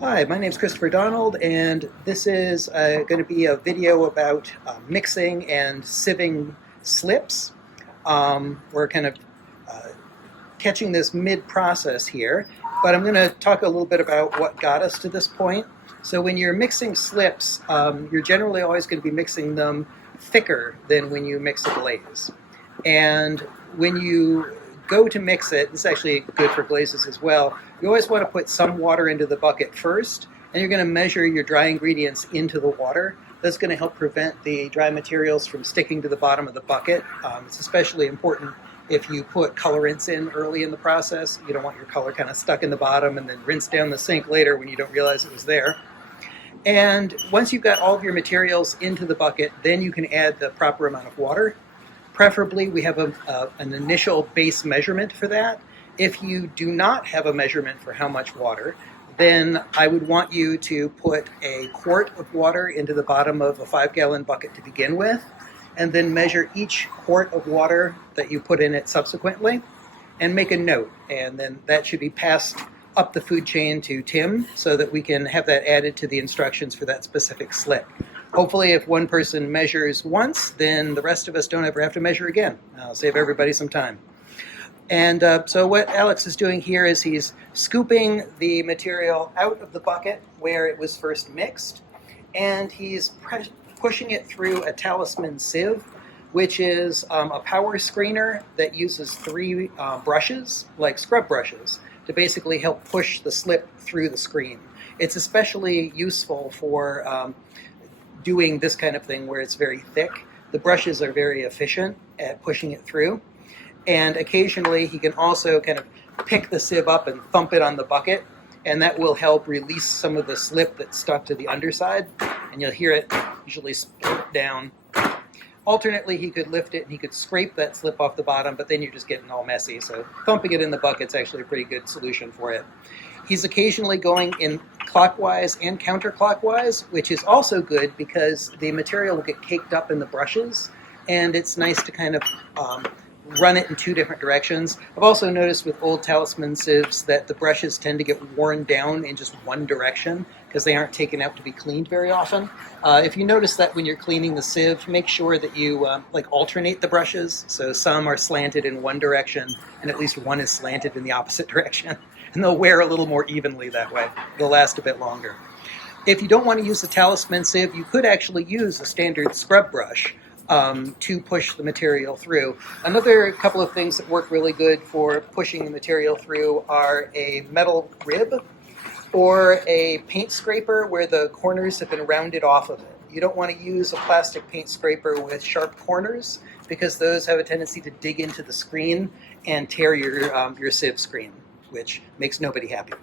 Hi, my name is Christopher Donald, and this is going to be a video about mixing and sieving slips. We're kind of uh, catching this mid-process here, but I'm going to talk a little bit about what got us to this point. So when you're mixing slips, you're generally always going to be mixing them thicker than when you mix a glaze. And when you go to mix it, this is actually good for glazes as well, you always want to put some water into the bucket first, and you're going to measure your dry ingredients into the water. That's going to help prevent the dry materials from sticking to the bottom of the bucket. It's especially important if you put colorants in early in the process. You don't want your color kind of stuck in the bottom and then rinse down the sink later when you don't realize it was there. And once you've got all of your materials into the bucket, then you can add the proper amount of water. Preferably, we have an initial base measurement for that. If you do not have a measurement for how much water, then I would want you to put a quart of water into the bottom of a 5-gallon bucket to begin with, and then measure each quart of water that you put in it subsequently, and make a note. And then that should be passed up the food chain to Tim so that we can have that added to the instructions for that specific slip. Hopefully, if one person measures once, then the rest of us don't ever have to measure again. I'll save everybody some time. And so what Alex is doing here is he's scooping the material out of the bucket where it was first mixed, and he's pushing it through a talisman sieve, which is a power screener that uses 3 brushes, like scrub brushes, to basically help push the slip through the screen. It's especially useful for doing this kind of thing where it's very thick. The brushes are very efficient at pushing it through. And occasionally he can also kind of pick the sieve up and thump it on the bucket, and that will help release some of the slip that's stuck to the underside, and you'll hear it usually split down. Alternately, he could lift it and he could scrape that slip off the bottom, but then you're just getting all messy, so thumping it in the bucket's actually a pretty good solution for it. He's occasionally going in clockwise and counterclockwise, which is also good because the material will get caked up in the brushes, and it's nice to kind of run it in 2 different directions. I've also noticed with old talisman sieves that the brushes tend to get worn down in just one direction because they aren't taken out to be cleaned very often. If you notice that when you're cleaning the sieve, make sure that you alternate the brushes, so some are slanted in one direction and at least one is slanted in the opposite direction, and they'll wear a little more evenly that way. They'll last a bit longer. If you don't want to use a talisman sieve, you could actually use a standard scrub brush to push the material through. Another couple of things that work really good for pushing the material through are a metal rib or a paint scraper where the corners have been rounded off of it. You don't want to use a plastic paint scraper with sharp corners because those have a tendency to dig into the screen and tear your sieve screen, which makes nobody happy.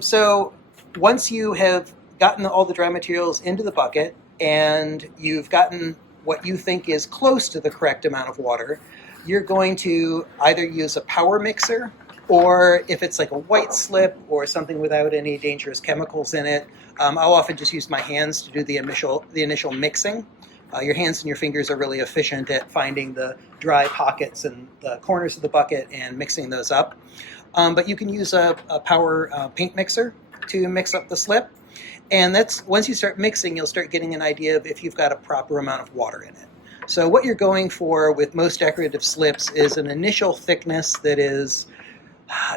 So once you have gotten all the dry materials into the bucket, and you've gotten what you think is close to the correct amount of water, you're going to either use a power mixer, or if it's like a white slip or something without any dangerous chemicals in it, I'll often just use my hands to do the initial mixing. Your hands and your fingers are really efficient at finding the dry pockets and the corners of the bucket and mixing those up. But you can use a power paint mixer to mix up the slip. And that's, once you start mixing, you'll start getting an idea of if you've got a proper amount of water in it. So what you're going for with most decorative slips is an initial thickness that is,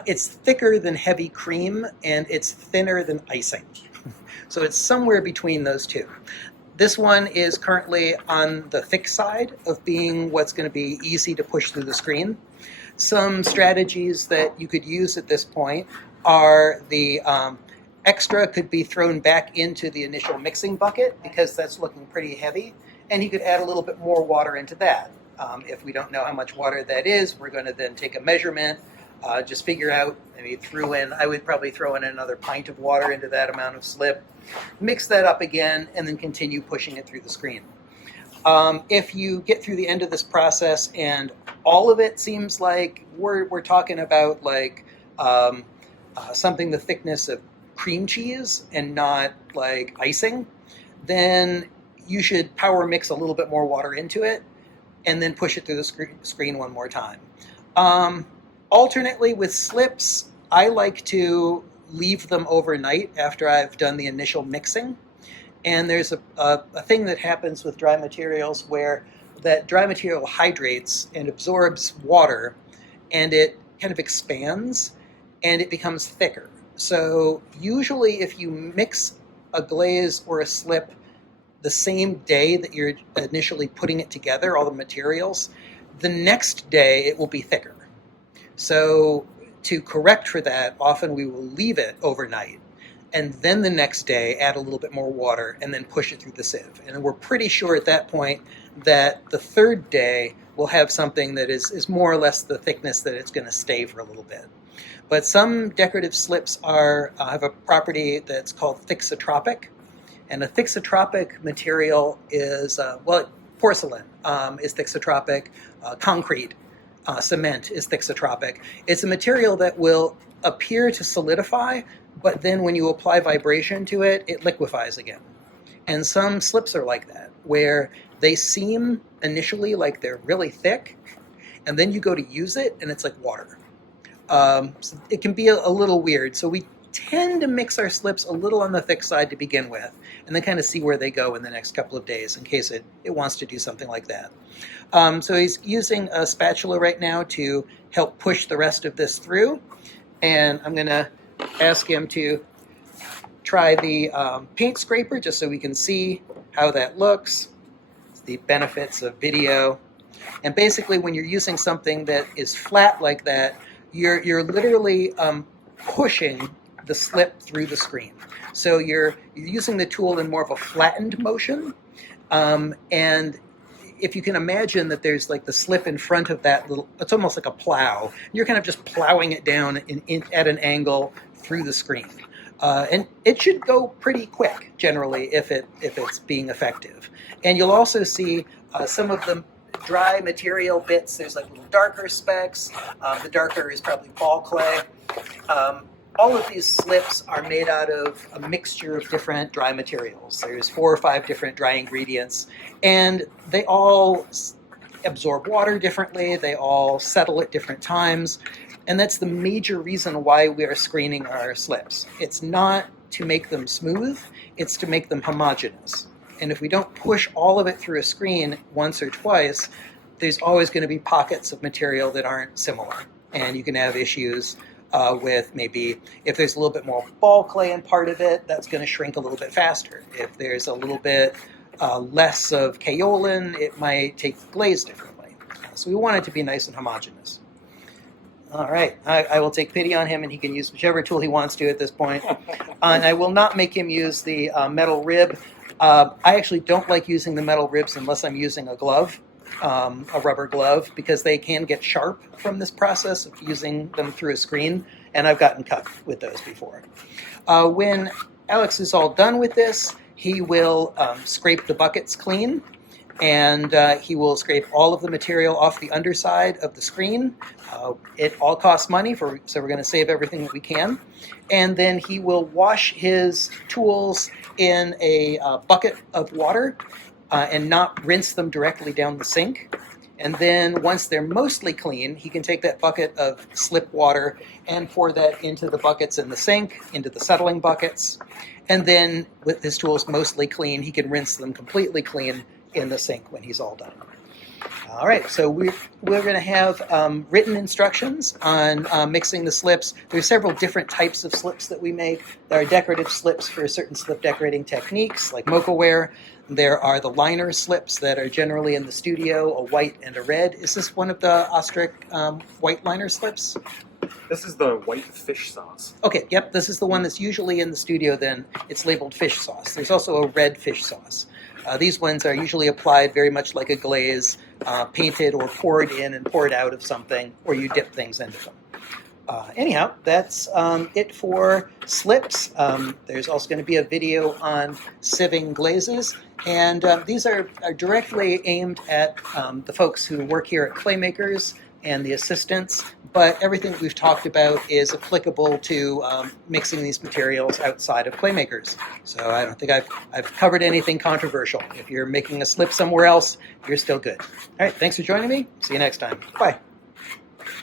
it's thicker than heavy cream and it's thinner than icing. So it's somewhere between those two. This one is currently on the thick side of being what's going to be easy to push through the screen. Some strategies that you could use at this point are the extra could be thrown back into the initial mixing bucket because that's looking pretty heavy, and you could add a little bit more water into that. If we don't know how much water that is, we're going to then take a measurement, just figure out, I would probably throw in another pint of water into that amount of slip, mix that up again, and then continue pushing it through the screen. If you get through the end of this process and all of it seems like we're talking about like something the thickness of cream cheese and not like icing, then you should power mix a little bit more water into it and then push it through the screen one more time. Alternately with slips, I like to leave them overnight after I've done the initial mixing. And there's a thing that happens with dry materials where that dry material hydrates and absorbs water, and it kind of expands and it becomes thicker. So usually if you mix a glaze or a slip the same day that you're initially putting it together, all the materials, the next day it will be thicker. So to correct for that, often we will leave it overnight and then the next day add a little bit more water and then push it through the sieve. And we're pretty sure at that point that the third day we'll have something that is more or less the thickness that it's going to stay for a little bit. But some decorative slips have a property that's called thixotropic. And a thixotropic material is, porcelain is thixotropic, concrete, cement is thixotropic. It's a material that will appear to solidify, but then when you apply vibration to it, it liquefies again. And some slips are like that, where they seem initially like they're really thick, and then you go to use it, and it's like water. So it can be a little weird. So we tend to mix our slips a little on the thick side to begin with, and then kind of see where they go in the next couple of days in case it wants to do something like that. So he's using a spatula right now to help push the rest of this through, and I'm going to ask him to try the paint scraper just so we can see how that looks, the benefits of video. And basically when you're using something that is flat like that, you're literally pushing the slip through the screen. So you're using the tool in more of a flattened motion. And if you can imagine that there's like the slip in front of that little, it's almost like a plow. You're kind of just plowing it down at an angle through the screen. And it should go pretty quick, generally, if it's being effective. And you'll also see some of the dry material bits. There's like little darker specks. The darker is probably ball clay. All of these slips are made out of a mixture of different dry materials. There's 4 or 5 different dry ingredients, and they all absorb water differently. They all settle at different times, and that's the major reason why we are screening our slips. It's not to make them smooth, it's to make them homogeneous. And if we don't push all of it through a screen once or twice, there's always going to be pockets of material that aren't similar, and you can have issues with maybe if there's a little bit more ball clay in part of it, that's going to shrink a little bit faster. If there's a little bit less of kaolin, it might take glaze differently. So we want it to be nice and homogeneous. All right, I will take pity on him, and he can use whichever tool he wants to at this point. And I will not make him use the metal rib. I actually don't like using the metal ribs unless I'm using a glove. A rubber glove, because they can get sharp from this process of using them through a screen, and I've gotten cut with those before. When Alex is all done with this, he will scrape the buckets clean, and he will scrape all of the material off the underside of the screen. It all costs money, so we're going to save everything that we can. And then he will wash his tools in a bucket of water, and not rinse them directly down the sink. And then once they're mostly clean, he can take that bucket of slip water and pour that into the buckets in the sink, into the settling buckets. And then with his tools mostly clean, he can rinse them completely clean in the sink when he's all done. All right, so we're going to have written instructions on mixing the slips. There's several different types of slips that we make. There are decorative slips for certain slip decorating techniques, like mocha ware. There are the liner slips that are generally in the studio, a white and a red. Is this one of the Ostrich white liner slips? This is the white fish sauce. Okay, yep, this is the one that's usually in the studio then. It's labeled fish sauce. There's also a red fish sauce. These ones are usually applied very much like a glaze, painted or poured in and poured out of something, or you dip things into them. Anyhow, that's it for slips. There's also going to be a video on sieving glazes, and these are directly aimed at the folks who work here at Claymakers and the assistants, but everything that we've talked about is applicable to mixing these materials outside of Claymakers. So I don't think I've covered anything controversial. If you're making a slip somewhere else, you're still good. All right, thanks for joining me. See you next time. Bye.